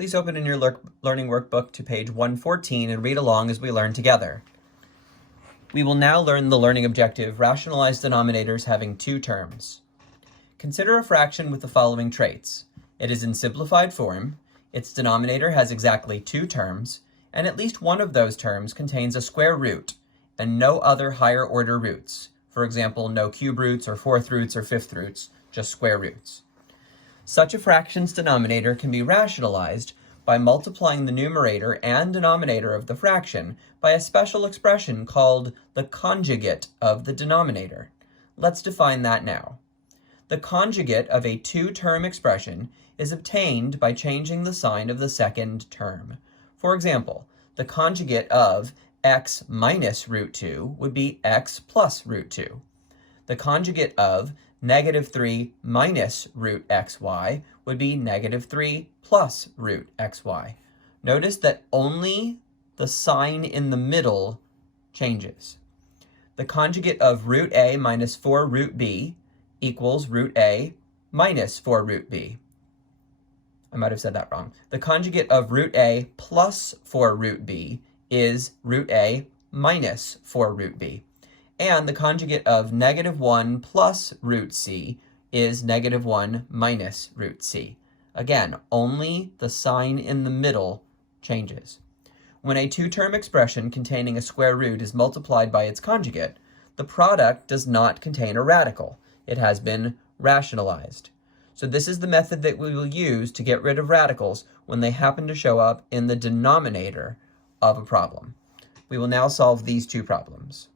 Please open in your learning workbook to page 114 and read along as we learn together. We will now learn the learning objective, rationalize denominators having two terms. Consider a fraction with the following traits. It is in simplified form, its denominator has exactly two terms, and at least one of those terms contains a square root and no other higher order roots. For example, no cube roots or fourth roots or fifth roots, just square roots. Such a fraction's denominator can be rationalized by multiplying the numerator and denominator of the fraction by a special expression called the conjugate of the denominator. Let's define that now. The conjugate of a two-term expression is obtained by changing the sign of the second term. For example, the conjugate of x minus root 2 would be x plus root 2. The conjugate of negative 3 minus root xy would be negative 3 plus root xy. Notice that only the sign in the middle changes. The conjugate of root a minus 4 root b equals root a minus 4 root b. I might have said that wrong. The conjugate of root a plus 4 root b is root a minus 4 root b. And the conjugate of negative 1 plus root c is negative 1 minus root c. Again, only the sign in the middle changes. When a two-term expression containing a square root is multiplied by its conjugate, the product does not contain a radical. It has been rationalized. So this is the method that we will use to get rid of radicals when they happen to show up in the denominator of a problem. We will now solve these two problems.